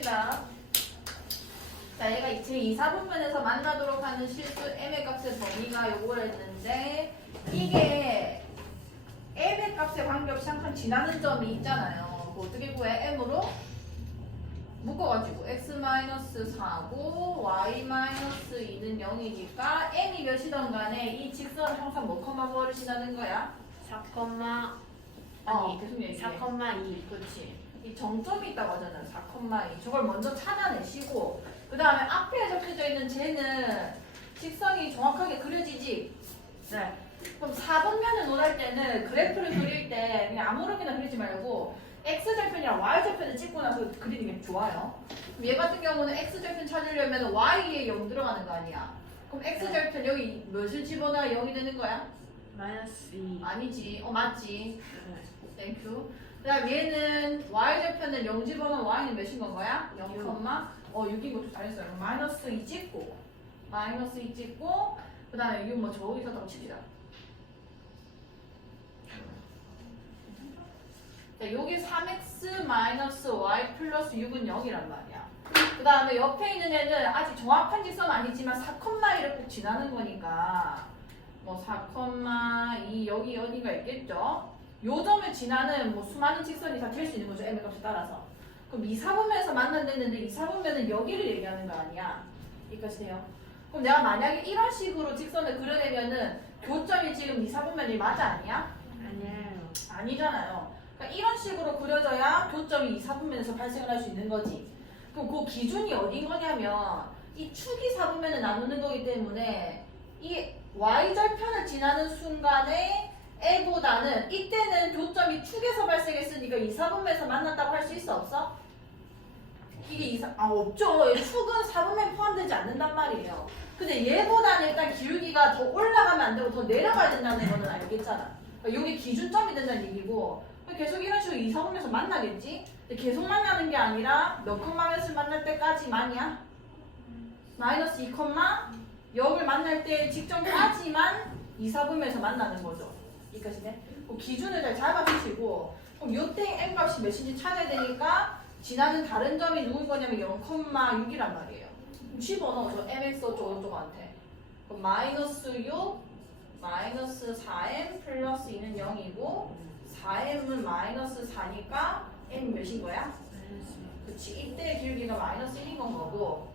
봅시다. 자, 얘가 제 2사분면에서 만나도록 하는 실수 m의 값의 범위가 요걸 했는데 이게 m의 값에 관계없이 항상 지나는 점이 있잖아요. 어떻게 구해? m으로 묶어가지고 x-4고 y-2는 0이니까 m이 몇이든 간에 이 직선은 항상 뭐 뭐를 지나는 거야? 4콤마 어, 아니 계속 얘기해. 4콤마2 그렇지. 이 정점이 있다고 하잖아요. 4,2. 저걸 먼저 찾아내시고 그 다음에 앞에 적혀져 있는 쟤는 직선이 정확하게 그려지지. 네. 그럼 4번면을 논할 때는 그래프를 그릴 때 그냥 아무렇게나 그리지 말고 x절편이랑 y절편을 찍고 나서 그리는 게 좋아요. 그럼 얘 같은 경우는 x절편 찾으려면 y에 0 들어가는 거 아니야. 그럼 x절편 여기 몇을 집어넣어야 0이 되는 거야? 마이너스 2 아니지. 어 맞지. 네. 땡큐. 그다음 얘는 y 절편은 0 집어넣으면 y는 몇인 건 거야? 0, 육. 어 6인 것도 잘했어요. 마이너스 2 찍고 마이너스 2 찍고 그다음에 6 뭐 저기서 더 칩시다. 자, 여기 3x 마이너스 y 플러스 6은 0이란 말이야. 그 다음에 옆에 있는 애는 아직 정확한 직선 아니지만 4,2를 꼭 지나는 거니까 뭐 4,2 여기 어디가 있겠죠? 요 점을 지나는 뭐 수많은 직선이 다 될 수 있는 거죠. m의 값에 따라서. 그럼 2, 4분면에서 만난다는데 2, 4분면은 여기를 얘기하는 거 아니야? 이것이요. 그럼 내가 만약에 이런 식으로 직선을 그려내면은 교점이 지금 2, 4분면이 맞아 아니야? 아니에요 아니잖아요. 그러니까 이런 식으로 그려져야 교점이 2, 4분면에서 발생을 할 수 있는 거지. 그럼 그 기준이 어딘 거냐면 이 축이 4분면을 나누는 거기 때문에 이 y절편을 지나는 순간에 애보다는 이때는 교점이 축에서 발생했으니까 2, 4분면에서 만났다고 할 수 있어 없어? 이게 2, 4, 아 없죠. 얘 축은 4분면 포함되지 않는단 말이에요. 근데 얘보다는 일단 기울기가 더 올라가면 안 되고 더 내려가야 된다는 거는 알겠잖아. 그러니까 이게 기준점이 된다는 얘기고 계속 이런 식으로 2, 4분면에서 만나겠지? 근데 계속 만나는 게 아니라 몇 컴마 몇을 만날 때까지만이야? 마이너스 2 컴마 0을 만날 때 직전까지만 2, 4분면에서 만나는 거죠. 이까지네. 그 기준을 잘 잡아주시고 그럼 요때 m 값이 몇인지 찾아야 되니까 지나는 다른 점이 누군 거냐면 0,6이란 말이에요. 집어넣어줘. mx 어쩌고저쩌고한테. 그럼 마이너스 6 마이너스 4m 플러스 2는 0이고 4m은 마이너스 4니까 m 몇인 거야? 그치 이때 기울기가 마이너스 1인 건 거고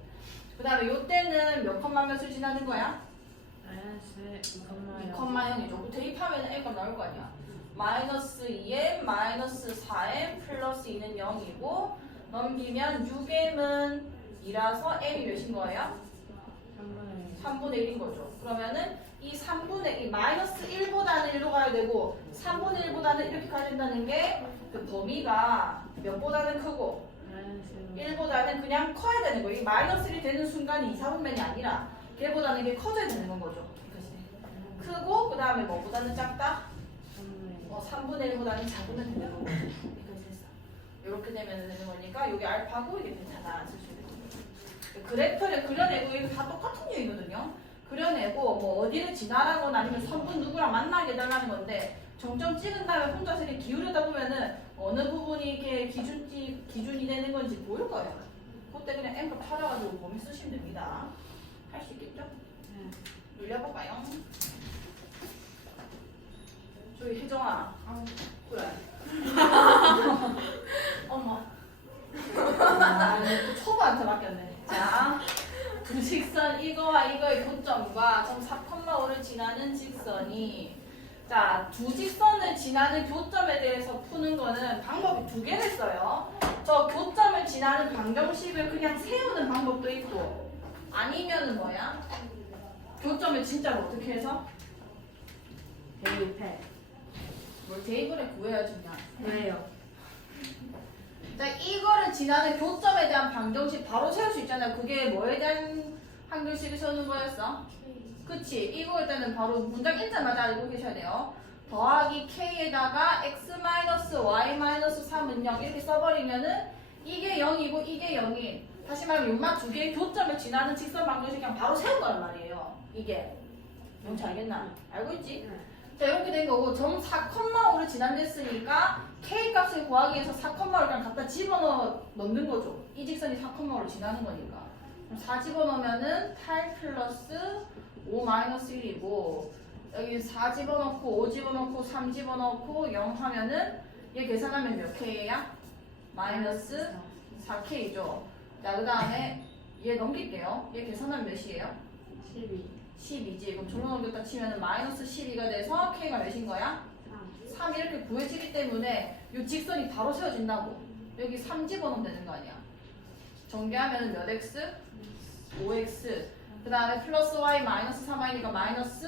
그 다음에 요때는 몇 컴마 몇을 지나는 거야? 2 2콤마 컴마 0이죠 대입하면 n가 나올 거 아니야 마이너스 2m 마이너스 4m 플러스 2는 0이고 넘기면 6m은 2라서 m이 몇인 거예요? 3분의 3분의 1인 거죠. 그러면은 이 3분의 이 마이너스 1보다는 1로 가야 되고 3분의 1보다는 이렇게 가야 된다는 게 그 범위가 몇보다는 크고 마이너스 1보다는 그냥 커야 되는 거예요. 이 마이너스 1이 되는 순간이 2, 4분면이 아니라 걔보다는 이게 커져야 되는 건 거죠. 크고 그 다음에 뭐보다는 작다? 3분의 어, 3분의 1보다는 작으면 있어. 이렇게 되면 되는 거니까 여기 알파고 이게 괜찮아. 쓸수 있는 거죠. 그래프를 그려내고 이거 다 똑같은 얘기거든요. 그려내고 뭐 어디를 지나라거나 아니면 선분 누구랑 만나게 해달라는 건데 정점 찍은 다음에 혼자서 이렇게 기울여다 보면은 어느 부분이 이렇게 기준지, 기준이 되는 건지 보일 거예요. 그때 그냥 앵커 찾아가지고 범위 쓰시면 됩니다. 할 수 있겠죠? 네. 눌려볼까요? 저기 혜정아. 그래. 어머. 아, 초보한테 맡겼네. 자, 두 직선 이거와 이거의 교점과 점 4,5를 지나는 직선이 자, 두 직선을 지나는 교점에 대해서 푸는 거는 방법이 두 개를 써요. 저 교점을 지나는 방정식을 그냥 세우는 방법도 있고 아니면은 뭐야? 교점을 진짜로 어떻게 해서? 대입해 뭘 테이블에 구해야지 그냥. 왜요? 자, 이거를 지나는 교점에 대한 방정식 바로 세울 수 있잖아요. 그게 뭐에 대한 방정식을 세우는 거였어? 그치. 이거 일단은 바로 문장 읽자마자 알고 계셔야 돼요. 더하기 k에다가 x-y-3은 0 이렇게 써버리면은 이게 0이고 이게 0인 다시 말하면 요만 두 개의 교점을 지나는 직선 방정식 그냥 바로 세운 거란 말이에요. 이게. 뭔지 알겠나? 알고 있지? 네. 자 이렇게 된 거고 점 4,5를 지난됐으니까 k 값을 구하기 위해서 4,5를 그냥 갖다 집어넣어 넣는 거죠. 이 직선이 4,5를 지나는 거니까. 그럼 4 집어넣으면은 8 플러스 5 마이너스 1이고 여기 4 집어넣고 5 집어넣고 3 집어넣고 0 하면은 얘 계산하면 몇 k야? 마이너스 4k죠. 자, 그 다음에 얘 넘길게요. 얘 계산하면 몇이에요? 12 12지. 그럼 절로 넘겼다 치면은 마이너스 12가 돼서 k가 몇인 거야? 3 3 이렇게 구해지기 때문에 이 직선이 바로 세워진다고. 여기 3 집어넣으면 되는 거 아니야. 정리하면은 몇 x? 5x. 그 다음에 플러스 y 마이너스 3y니까 마이너스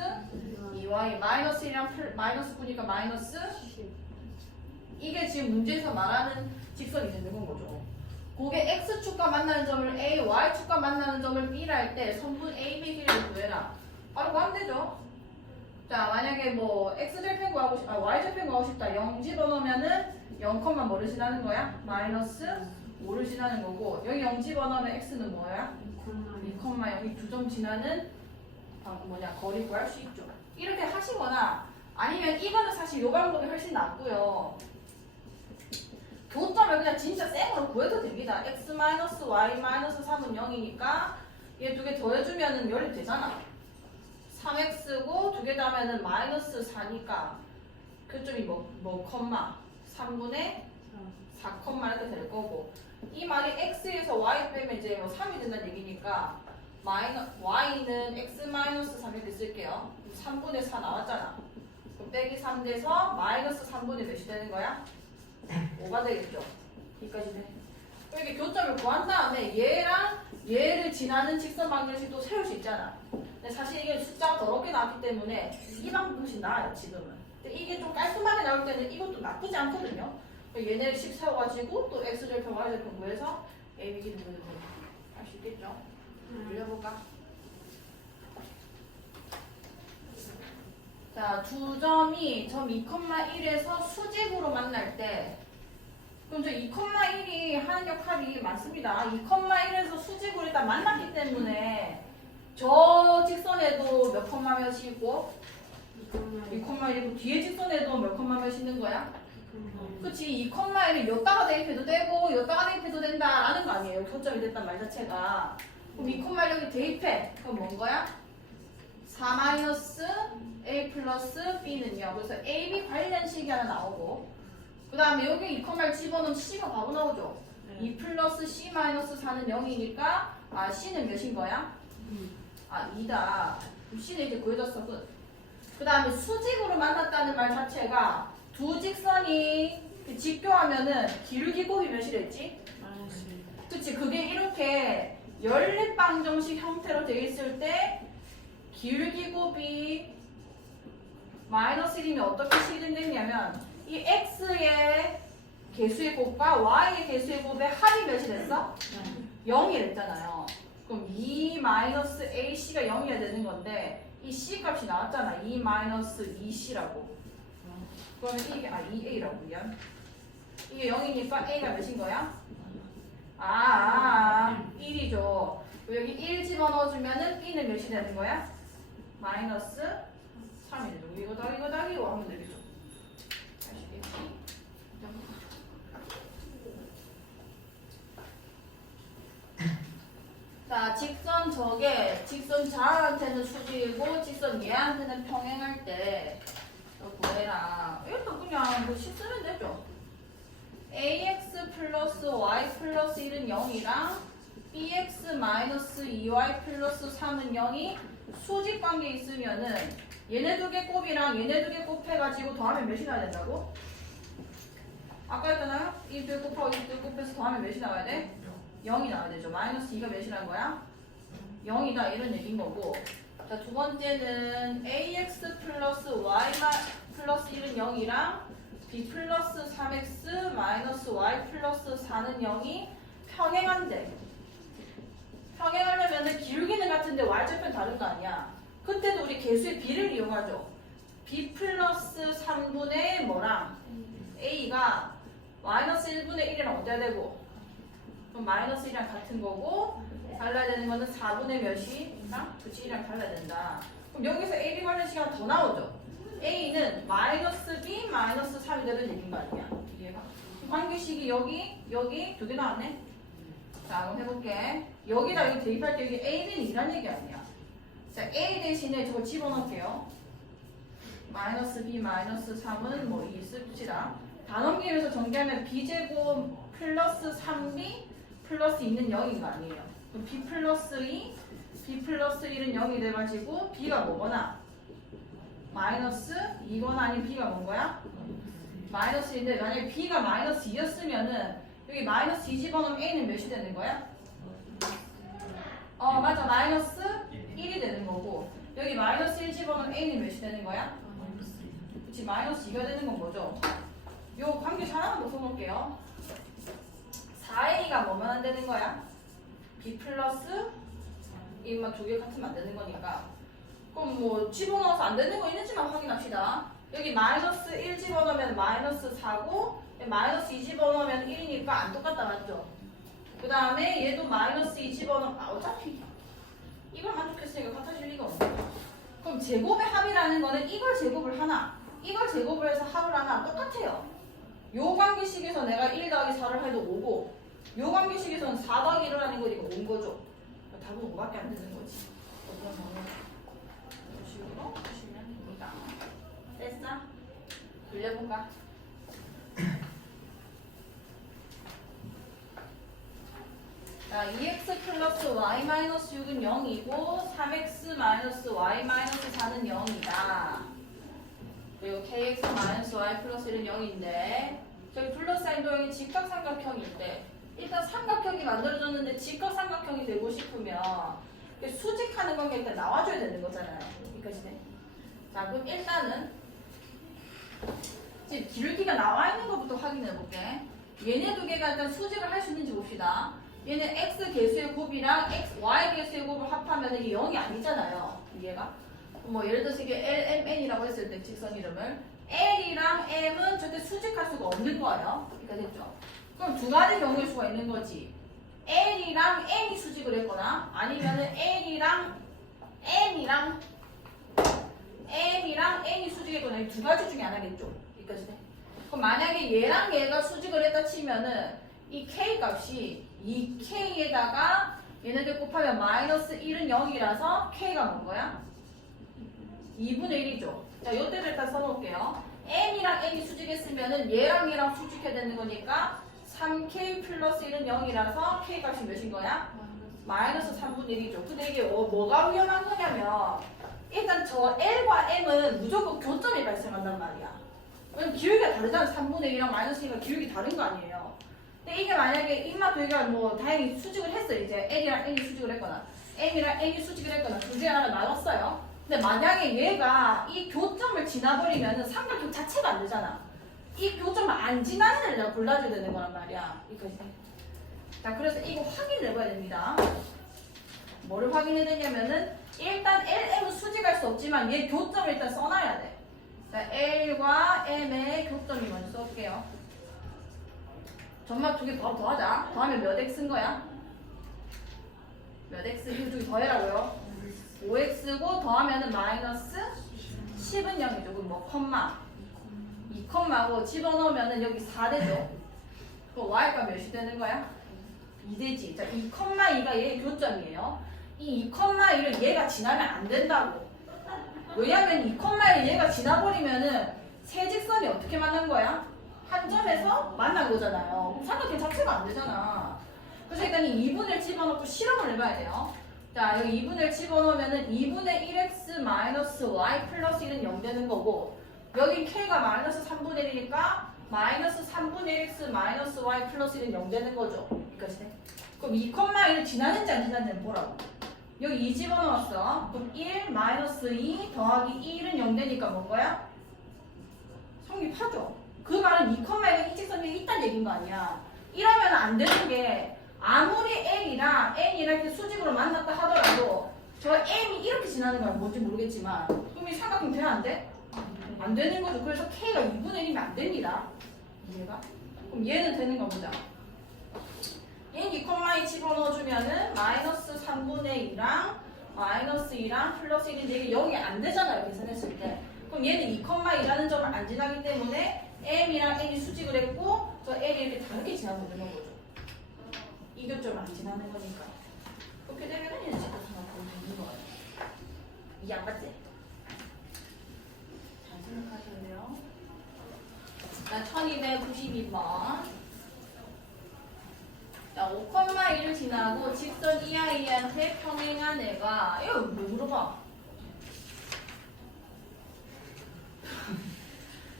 2y. 마이너스 1이랑 플, 마이너스 9니까 마이너스 10 이게 지금 문제에서 말하는 직선이 되는 건 거죠. 그게 x축과 만나는 점을 a, y축과 만나는 점을 b라 할 때 선분 a, b 길이를 구해라. 바로 구하면 되죠. 자, 만약에 뭐 x절편 구하고 싶, 아 y절편 구하고 싶다. 0 집어넣으면은 0, 뭐를 지나는 거야? 마이너스 5를 지나는 거고 여기 0 집어넣으면 x는 뭐야? 2, 0이 두 점 지나는 아, 뭐냐 거리 구할 수 있죠. 이렇게 하시거나 아니면 이거는 사실 요 방법이 훨씬 낫고요. 교점을 그냥 진짜 쌩으로 구해도 됩니다. x 마이너스 y 마이너스 3은 0이니까 얘 두 개 더해주면 은 열이 되잖아. 3x고 두개 더하면은 마이너스 4니까 교점이 뭐, 뭐 컴마 3분의 4 컴마 이렇게 될 거고 이 말이 x에서 y 빼면 이제 뭐 3이 된다는 얘기니까 y는 x 마이너스 3 이렇게 쓸게요. 3분의 4 나왔잖아. 그럼 빼기 3 돼서 마이너스 3분의 몇이 되는 거야? 5가 되겠죠. 여기까지 돼. 이렇게 교점을 구한 다음에 얘랑 얘를 지나는 직선 방정식 또 세울 수 있잖아. 근데 사실 이게 숫자가 더럽게 나왔기 때문에 이 방법이 나아요, 지금은. 근데 이게 좀 깔끔하게 나올 때는 이것도 나쁘지 않거든요. 얘네를 10 세워가지고 또 x절편 y절편 구해서 a, b, 기를 구해도 할수 있겠죠. 올려볼까? 자, 두 점이 점 2,1에서 수직으로 만날 때 그럼 저 2,1이 하는 역할이 많습니다. 2,1에서 수직으로 일단 만났기 때문에 저 직선에도 몇 컴마 몇이 있고 2,1이고 뒤에 직선에도 몇 컴마 몇이 있는 거야? 그치 2,1이 여기다가 대입해도 되고 여기다가 대입해도 된다라는 거 아니에요. 교점이 됐단 말 자체가 그럼 2,1 여기 대입해 그럼 뭔 거야? 4 마이너스 a 플러스 b는요. 그래서 a, b 관련식이 하나 나오고 그 다음에 여기 2,1 집어넣으면 c가 바로 나오죠. 2 플러스 c 마이너스 4는 0이니까 아 c는 몇인 거야? 아 2다. 그럼 c는 이제 구해졌어 끝. 그 다음에 수직으로 만났다는 말 자체가 두 직선이 직교하면은 기울기 곱이 몇이랬지? 그치 그게 이렇게 연립방 정식 형태로 되어 있을 때 기울기 곱이 마이너스 1이면 어떻게 실현됐냐면 이 x의 개수의 곱과 y의 개수의 곱의 합이 몇이 됐어? 0이 됐잖아요. 그럼 2 마이너스 ac가 0이어야 되는 건데 이 c 값이 나왔잖아. 2 마이너스 2c라고. 그러면 이게 아 2a라고 미안. 이게 0이니까 a가 몇인 거야? 아, 아, 아 1이죠. 여기 1 집어넣어주면은 b는 몇이 되는 거야? 마이너스 3이 되죠. 이거 더하기 이거 더하기 이거 하면 되겠죠. 아시겠지? 자, 직선 저게 직선 자한테는 수직이고 직선 얘한테는 평행할 때 이거 구해라. 이것도 그냥 뭐 식 쓰면 되죠. ax 플러스 y 플러스 1은 0이랑 bx 마이너스 2y 플러스 3은 0이 수직 관계 있으면은 얘네 두 개 곱이랑 얘네 두 개 곱해가지고 더하면 몇이 나야 된다고? 아까 했잖아요? 이두개 곱하고 이두개 곱해서 더하면 몇이 나와야 돼? 0이 나와야 되죠. 마이너스 2가 몇이란 거야? 0이다 이런 얘기인 거고. 자 두 번째는 ax 플러스 y 마, 플러스 1은 0이랑 b 플러스 3x 마이너스 y 플러스 4는 0이 평행한데. 평행하려면 기울기는 같은데 y절편 다른 거 아니야. 그때도 우리 개수의 b를 이용하죠. B 플러스 3분의 뭐랑? A가 마이너스 1분의 1이랑 어때야 되고? 그럼 마이너스 1이랑 같은 거고 달라야 되는 거는 4분의 몇이? 그치 1이랑 달라야 된다 그럼 여기서 a, b 관련 시간 더 나오죠 A는 마이너스 B 마이너스 3이 되는 얘기인 거 아니야? 이해가? 관계식이 여기 여기 두 개 나왔네. 자 그럼 해볼게. 여기다 여기 대입할 때 여기 A는 2란 얘기 아니야. 자 A 대신에 저거 집어넣을게요. 마이너스 B 마이너스 3은 뭐2 씁시다. 다 넘기면서 전개하면 B제곱 플러스 3B 플러스 2는 0인 거 아니에요. B 플러스 2, B 플러스 1은 0이 돼가지고 B가 뭐거나 마이너스 2거나 아니면 B가 뭔 거야? 마이너스 1인데 만약에 B가 마이너스 2였으면은 여기 마이너스 2 집어넣으면 A는 몇이 되는 거야? 어 맞아 마이너스 1이 되는 거고 여기 마이너스 1 집어넣으면 A는 몇이 되는 거야? 그치 마이너스 2가 되는 건 뭐죠? 요 관계 하나만 더 써볼게요 4A가 뭐면 안 되는 거야? B 플러스 1만 두 개 같으면 안 되는 거니까. 그럼 뭐 집어넣어서 안 되는 거 있는지만 확인합시다. 여기 마이너스 1 집어넣으면 마이너스 4고 마이너스 2 집어넣으면 1이니까 안 똑같다 맞죠? 그 다음에 얘도 마이너스 2 집어넣으면 아, 어차피 이걸 만족했으니까 같아질 리가 없네 그럼 제곱의 합이라는 거는 이걸 제곱을 하나 이걸 제곱을 해서 합을 하나 똑같아요. 요 관계식에서 내가 1 더하기 4를 해도 5고 요 관계식에서는 4 더하기 1을 하는 거니까 5인 거죠 답은 5밖에 안 되는 거지 어떤 경우는 이런 식으로 보시면 됩니다 됐어? 돌려볼까? 자, 2x 플러스 y 마이너스 6은 0이고 3x 마이너스 y 마이너스 4는 0이다. 그리고 kx 마이너스 y 플러스 1은 0인데 저기 플러스사인 도형이 직각삼각형인데 일단 삼각형이 만들어졌는데 직각삼각형이 되고 싶으면 수직하는 관계 일단 나와줘야 되는 거잖아요. 여기까지네. 자, 그럼 일단은 지금 기울기가 나와 있는 것부터 확인해 볼게. 얘네 두 개가 일단 수직을 할 수 있는지 봅시다. 얘는 x 개수의 곱이랑 x, y 개수의 곱을 합하면 이게 0이 아니잖아요. 얘가. 뭐 예를 들어서 이게 LMN이라고 했을 때 직선 이름을 L이랑 M은 절대 수직할 수가 없는 거예요. 그러니까 됐죠? 그럼 두 가지 경우일 수가 있는 거지. L이랑 N이 수직을 했거나 아니면은 L이랑 N이랑 N이랑 N이 수직했거나 이두 가지 중에 하나겠죠. 돼. 그럼 만약에 얘랑 얘가 수직을 했다 치면은 이 K 값이 이 K에다가 얘네들 곱하면 마이너스 1은 0이라서 K가 뭔 거야? 2분의 1이죠. 자, 요때를 일단 써놓을게요. N이랑 N이 수직했으면은 얘랑 얘랑 수직해야 되는 거니까 3K 플러스 1은 0이라서 K 값이 몇인 거야? 마이너스 3분의 1이죠. 근데 이게 어, 뭐가 위험한 거냐면 일단 저 L과 M은 무조건 교점이 발생한단 말이야. 왜냐면 기울기가 다르잖아. 3분의 1이랑 마이너스 1가 기울기 다른 거 아니에요. 근데 이게 만약에 입맛 배가 뭐 다행히 수직을 했어. 이제 L이랑 N이 수직을 했거나 M이랑 N이 수직을 했거나 둘 중에 하나를 나눴어요. 근데 만약에 얘가 이 교점을 지나버리면 삼각형 자체가 안 되잖아. 이 교점을 안 지나는 애를 내가 골라줘야 되는 거란 말이야. 이거지. 자, 그래서 이거 확인을 해봐야 됩니다. 뭐를 확인해야 되냐면은 일단 LM은 수직할 수 없지만 얘 교점을 일단 써놔야 돼. 자, L과 M의 교점이 먼저 써볼게요. 점막 두개더 더하자. 더하면 몇 X인 거야? 몇 X? 이거 두개 더해라고요. 5X고 더하면 은 마이너스 10은 0이죠. 그럼 뭐 컴마 2 컴마고 집어넣으면은 여기 4 되죠. 그럼 Y가 몇이 되는 거야? 2 되지. 자, 2 컴마 2가 얘의 교점이에요. 이2 컴마 1을 얘가 지나면 안 된다고. 왜냐면 2 컴마 1 얘가 지나버리면은 세 직선이 어떻게 만난 거야? 한 점에서 만난 거잖아요. 그럼 삼각형 자체가 안 되잖아. 그래서 일단 이 2분을 집어넣고 실험을 해봐야 돼요. 자, 여기 2분을 집어넣으면은 2분의 1x 마이너스 y 플러스 1은 0 되는 거고, 여기 k가 마이너스 3분의 1이니까 마이너스 3분의 1x 마이너스 y 플러스 1은 0 되는 거죠. 여기까지. 그럼 2, 1을 지나는지 안 지나는지 보라고. 여기 2 집어넣었어. 그럼 1 마이너스 2 더하기 1은 0 되니까 뭔 거야? 성립하죠. 그 말은 2, 1이 일직선이 있다는 얘기인 거 아니야. 이러면 안 되는 게 아무리 L이랑 N이랑 이렇게 수직으로 만났다 하더라도 저 M이 이렇게 지나는 건 뭔지 모르겠지만 그럼 이 삼각형 돼야 안 돼? 안 되는 거죠. 그래서 K가 2분의 1이면 안 됩니다. 이해가? 그럼 얘는 되는 거 보자. 얘는 2,2 집어넣어주면은 마이너스 3분의 2랑 마이너스 2랑 플러스 1인데 이게 0이 안 되잖아요. 계산했을 때. 그럼 얘는 2,2라는 점을 안 지나기 때문에 m이랑 n이 수직을 했고 저 l이 이렇게 다르게 지나고 있는 거죠. 이 교점을 안 지나는 거니까. 그렇게 되면은 얘는 생각하면 되는 거예요. 이해 안 맞지? 돼요. 자, 1292번. 자, 5,1을 지나고 직선 이 아이한테 평행한 애가 이거 왜 물어봐?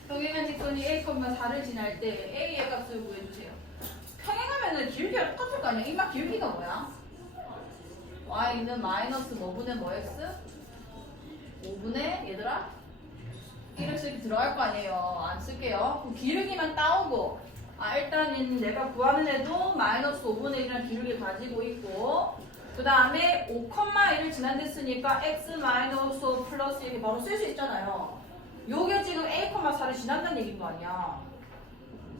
평행한 직선이 a,4를 지날 때 a의 값을 구해주세요. 평행하면은 길이가 똑같을 거 아니야? 이마 길이가 뭐야? y는 마이너스 뭐분의 뭐 x? 5분의 얘들아? 이렇게 이렇게 들어갈 거 아니에요. 안 쓸게요. 그럼 기울기만 따오고 아 일단은 내가 구하는 애도 마이너스 5분의 1이라는 기울기 가지고 있고 그 다음에 5,1을 지난댔으니까 x 마이너스 5 플러스 이렇게 바로 쓸 수 있잖아요. 요게 지금 a, 4를 지난다는 얘기인 거 아니야.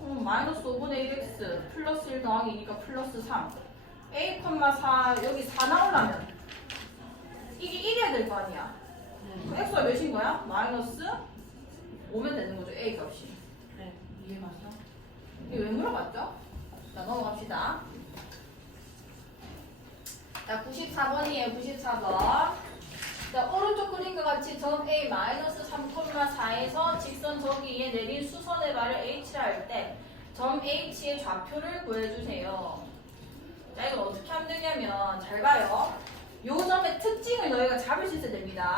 음, 마이너스 5분의 1x 플러스 1 더하기 2니까 플러스 3 a, 4 여기 4 나오려면 이게 1이어야 될 거 아니야. 네. 그럼 x가 몇인 거야? 마이너스 5면 되는 거죠 a 값이. 네. 이해 맞죠? 이게 왜 물어봤죠? 자 넘어갑시다. 자 94번이에요 94번. 자 오른쪽 그림과 같이 점 A 마이너스 3,4에서 직선 저기에 내린 수선의 발을 H라 할 때 점 H의 좌표를 구해주세요. 자 이걸 어떻게 하면 되냐면 잘 봐요. 요 점의 특징을 너희가 잡을 수 있어야 됩니다.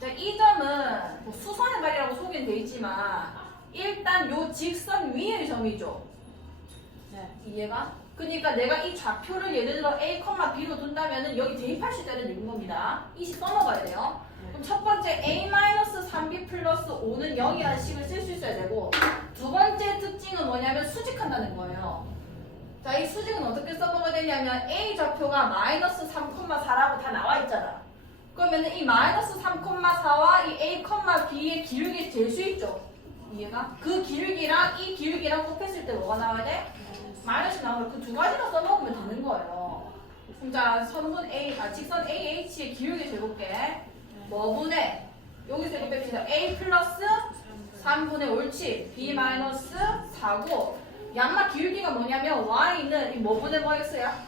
자, 이 점은 뭐 수선의 발이라고 소개는 돼 있지만 일단 요 직선 위의 점이죠. 네. 이해가? 그러니까 내가 이 좌표를 예를 들어 A, B로 둔다면은 여기 대입할 수 있다는 얘기인 겁니다. 이 식 써먹어야 돼요. 그럼 첫 번째 A-3B 플러스 5는 0이라는 식을 쓸 수 있어야 되고 두 번째 특징은 뭐냐면 수직한다는 거예요. 자, 이 수직은 어떻게 써먹어야 되냐면 A 좌표가 마이너스 3,4라고 다 나와 있잖아. 그러면은 이 마이너스 3,4와 이 A, B의 기울기 될 수 있죠. 이해가? 그 기울기랑 이 기울기랑 곱했을 때 뭐가 나와야 돼? 마이너스 나오면 그 두 가지만 써먹으면 되는 거예요. 자, 선분 A, 아, 직선 AH의 기울기 제곱계 뭐분의 여기서 이거 뺍시다. A 플러스 3분의 옳지. B 마이너스 4고 양마 기울기가 뭐냐면 Y는 이 뭐분의 뭐 X야?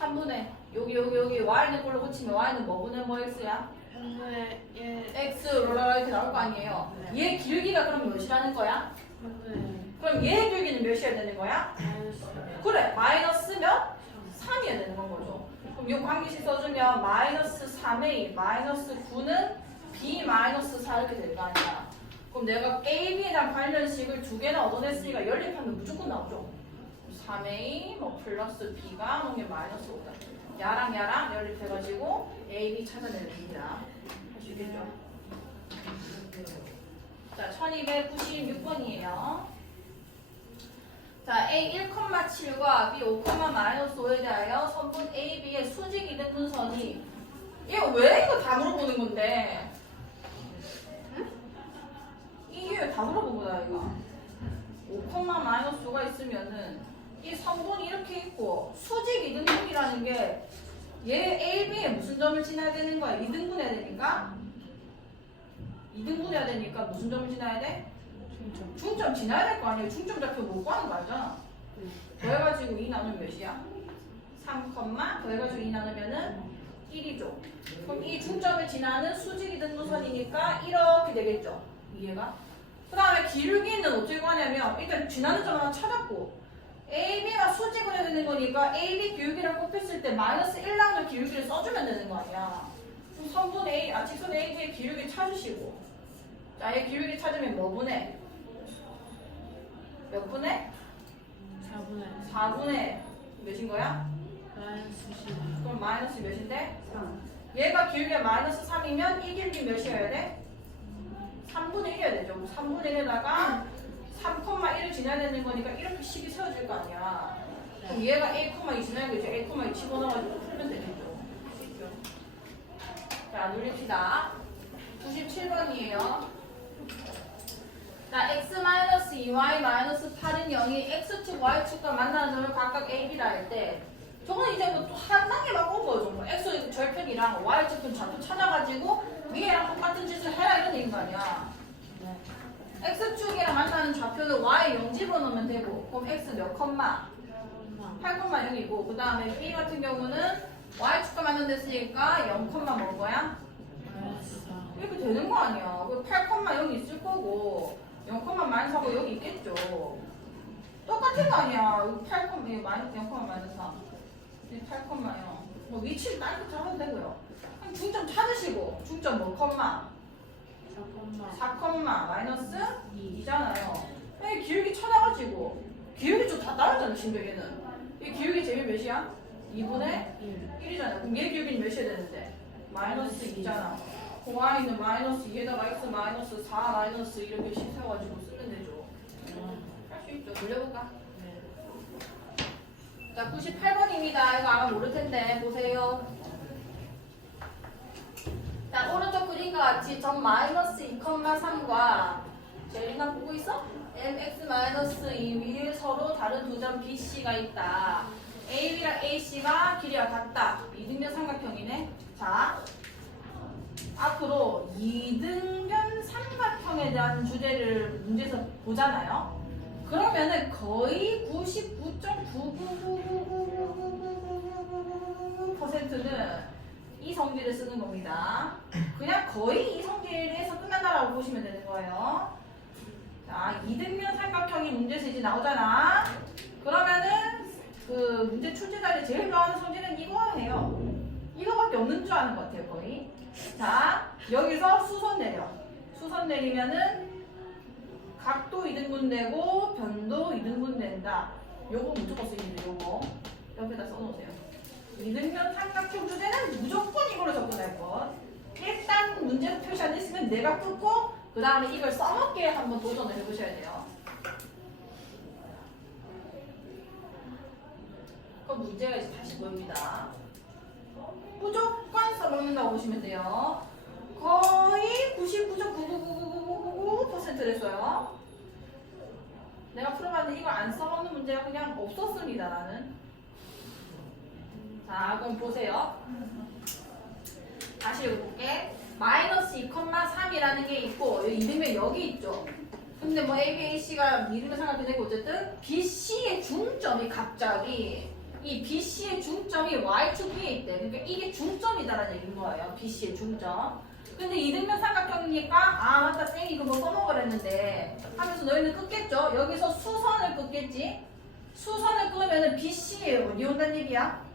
3분의 여기 여기 여기 Y는 꼴로 붙이면 Y는 뭐분의 뭐 X야? 3분의 1. X 롤라 이렇게 나올 거 아니에요. 얘 길기가 그럼 몇이라는 거야? 3분의 그럼 얘 길기는 몇이어야 되는 거야? 그래 마이너스 몇? 3이어야 되는 건 거죠. 그럼 이 관계식 써주면 마이너스 3a 마이너스 9는 b 마이너스 4 이렇게 될 거 아니야. 그럼 내가 a, b랑 관련식을 두 개나 얻어냈으니까 연립하면 무조건 나오죠. 3a 뭐 플러스 b가 뭐게 마이너스 5다. 야랑 야랑 연립해가지고 a, b 찾아내는 겁니다. 할 수 있겠죠? 자 1296번이에요. 자, A 1,7과 B 5,-5에 대하여 선분 A, B의 수직 이등 분선이 이거 왜 이거 다 물어보는 건데? 이게 다 물어본 거다 이거. 5,-5가 있으면은 이 선분이 이렇게 있고 수직 이등분이라는 게 얘 A, B에 무슨 점을 지나야 되는 거야? 이등분해야 되니까? 이등분해야 되니까 무슨 점을 지나야 돼? 중점. 중점 지나야 될 거 아니에요. 중점 좌표 못 구하는 거 알잖아. 더해가지고 2 나누면 몇이야? 3, 더해가지고 2 나누면은 1이죠. 그럼 이 중점을 지나는 수직이 등분선이니까 이렇게 되겠죠. 이해가? 그 다음에 기울기는 어떻게 구하냐면 일단 지나는 점 하나 찾았고 AB가 해야 되는 거니까 AB 기울기를 곱했을 때 마이너스 1 나누는 기울기를 써주면 되는 거 아니야. 그럼 선분 A, 아 직선 AB의 기울기 찾으시고 자, 얘 기울기 찾으면 뭐 분해? 몇 분해? 4분의 4분의 몇인 거야? 마이너스 10. 그럼 마이너스 몇인데? 3. 얘가 길게 마이너스 3이면 이 길기 몇이어야 돼? 3분의 1이어야 되죠. 3분의 1에다가 3,1을 지나야 되는 거니까 이렇게 식이 세워질 거 아니야. 그럼 얘가 1,2 지나야 되죠. 1,2 집어넣어가지고 풀면 되겠죠. 자, 눌립시다. 97번이에요. 자, x-2y-8은 0이 x축, y축과 만나는 점을 각각 a, b라 할 때 저거는 이제 뭐또한 단계 바꿔 보여줘. 뭐 x 절편이랑 y절편 좌표 찾아가지고 위에랑 똑같은 짓을 해라 이런 얘기인 거 아니야. 네. x축이랑 만나는 좌표를 y 영집으로 넣으면 되고 그럼 x 몇 컴마? 엄마. 8,0이고 그 다음에 b 같은 경우는 y축과 만든댔으니까 0, 먹은 거야? 마이너스 4. 이렇게 되는 거 아니야. 그8,0 있을 거고 0, 마이너스 하고 여기 있겠죠. 똑같은 거 아니야. 8, 마이너스 0, 마이너스 4. 8,0요. 뭐 위치를 딸깍 잡으면 되고요. 중점 찾으시고 중점 뭐 컴마? 4콤마 4, 마이너스 2. 2잖아요. 이 기울기 찾아가지고 기울기 좀 다 따르잖아 심지어 얘는. 이 기울기 제일 몇이야? 2분의 1. 1이잖아. 그럼 얘 기울기는 몇이야 되는데? 마이너스 2잖아. y는 마이너스 2에다가 x 마이너스 4 마이너스 이렇게 씻어가지고 쓰면 되죠. 할 수 있죠. 돌려볼까? 네. 자, 98번입니다. 이거 아마 모를 텐데 보세요. 자, 오른쪽 그림과 같이 점 마이너스 2,3과 젤리나 보고 있어? mx 마이너스 2 위에 서로 다른 두 점 BC가 있다. AB랑 AC가 길이가 같다. 이등변 삼각형이네. 자, 앞으로 이등변 삼각형에 대한 주제를 문제에서 보잖아요. 그러면은 거의 99.999999%는 이 성질을 쓰는 겁니다. 그냥 거의 이 성질에서 끝난다라고 보시면 되는 거예요. 자, 이등변 삼각형이 문제에서 이제 나오잖아. 그러면은 그 문제 출제자들이 제일 좋아하는 성질은 이거예요. 이거밖에 없는 줄 아는 것 같아요, 거의. 자, 여기서 수선 내려. 수선 내리면은 각도 2등분 되고 변도 2등분 된다. 요거 무조건 쓰이는데 요거 옆에다 써놓으세요. 2등변 삼각형 주제는 무조건 이걸로 접근할 것. 일단 문제로 표시 안 됐으면 내가 끊고 그 다음에 이걸 써먹기에 한번 도전을 해보셔야 돼요. 그럼 문제가 이제 다시 보입니다. 무조건 써먹는다고 보시면 돼요. 거의 99.9999999%를 써요. 내가 풀어봤는데 이걸 안 써먹는 문제가 그냥 없었습니다, 나는. 자, 그럼 보세요. 다시 읽어볼게. 마이너스 2,3이라는 게 있고, 이름에 여기 있죠. 근데 뭐 A, B, A, C가 이름을 생각해 되고 어쨌든 B, C의 중점이 갑자기 이 B, C의 중점이 Y축 위에 있대. 그러니까 이게 중점이다라는 얘기인 거예요. B, C의 중점. 근데 이등변 삼각형이니까 아 맞다 쌤이 이거 뭐 써먹으랬는데 하면서 너희는 끄겠죠? 여기서 수선을 끄겠지? 수선을 끄면 은 BC에 어디 온다는 얘기야?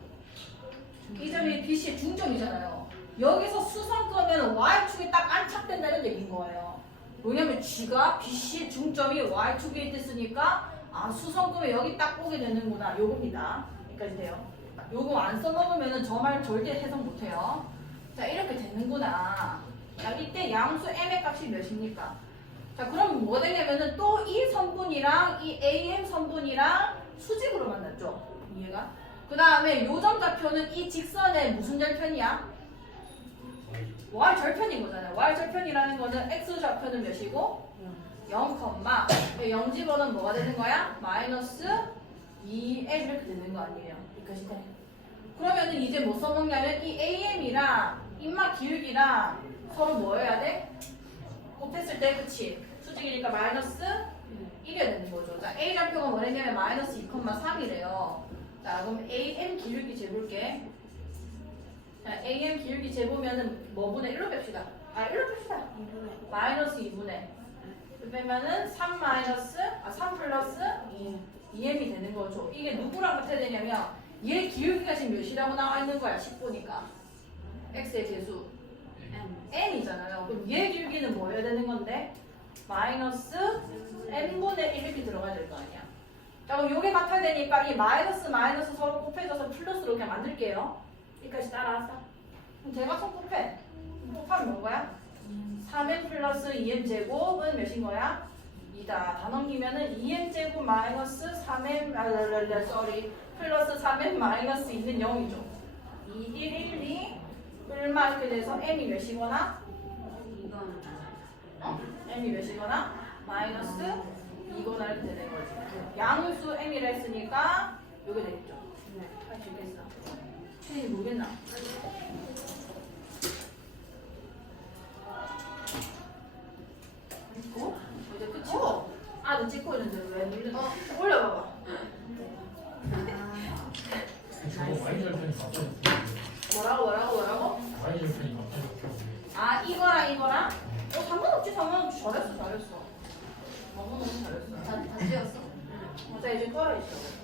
이 점이 BC의 중점이잖아요. 여기서 수선 끄면 Y축이 딱 안착된다는 얘기인 거예요. 왜냐면 G가 BC의 중점이 Y축에 있댔으니까 아 끄면 여기 딱 보게 되는구나. 요겁니다. 여기까지 돼요. 요거 안 써먹으면 저 말 절대 해석 못해요. 자 이렇게 되는구나. 자 이때 양수 m의 값이 몇입니까? 자 그럼 뭐가 되냐면은 또 이 성분이랑 이 am 성분이랑 수직으로 만났죠. 이해가? 그 다음에 요점 좌표는 이 직선의 무슨 절편이야? y 절편인 거잖아요. y 절편이라는 거는 x 좌표는 몇이고 0, 0 집어는 뭐가 되는 거야? 마이너스 2m 이렇게 되는 거 아니에요. 여기까지 돼. 그러면은 이제 뭐 써먹냐면 이 am이랑 입막 기울기랑 서로 뭐 해야 돼? 곱했을 때 그치? 수직이니까 마이너스 1이어야 되는 거죠. 자, a 좌표가 뭐냐면 마이너스 2,3이래요. 자, 그럼 am 기울기 재볼게. 자, am 기울기 재보면은 뭐분의 1로 뺍시다. 아, 1로 뺍시다. 마이너스 2분의. 빼면은 3 마이너스, 아, 3 플러스 2m이 되는 거죠. 이게 누구랑 같아야 되냐면 얘 기울기가 지금 몇이라고 나와 있는 거야, 10보니까. x의 제수. n이잖아요. 그럼 얘 기울기는 뭐여야 되는 건데? 마이너스 n분의 1 이렇게 들어가야 될 거 아니야. 자, 그럼 요게 같아야 되니까 이 마이너스 마이너스 서로 곱해져서 플러스로 그냥 만들게요. 여기까지 따라왔어. 그럼 대각선 곱해. 곱하면 뭔 거야? 3m 플러스 2m 제곱은 몇인 거야? 2다. 다 넘기면은 2m 제곱 마이너스 3m, 아, 랄랄랄, sorry. 플러스 3m 마이너스 2는 0이죠. 2, 1, 1, 2. 얼마 이렇게 돼서 m이 몇이거나 어? m이 몇이거나 마이너스 이거나 이렇게 되는 거지. 양을수 m이라 했으니까 요게 됐죠. 네. 할수 있겠어. 체인이 모르겠나? 있고 이제 끝이고 어? 아너 찍고 있는데 왜 눌렸어? 어, 올려봐봐. 뭐라고 뭐라고 뭐라고? 아 이거랑 이거랑? 어 상관없지 상관없지 잘했어 잘했어. 너무너무 잘했어요. 다, 다 찍었어? 자, 이제 떨어있어.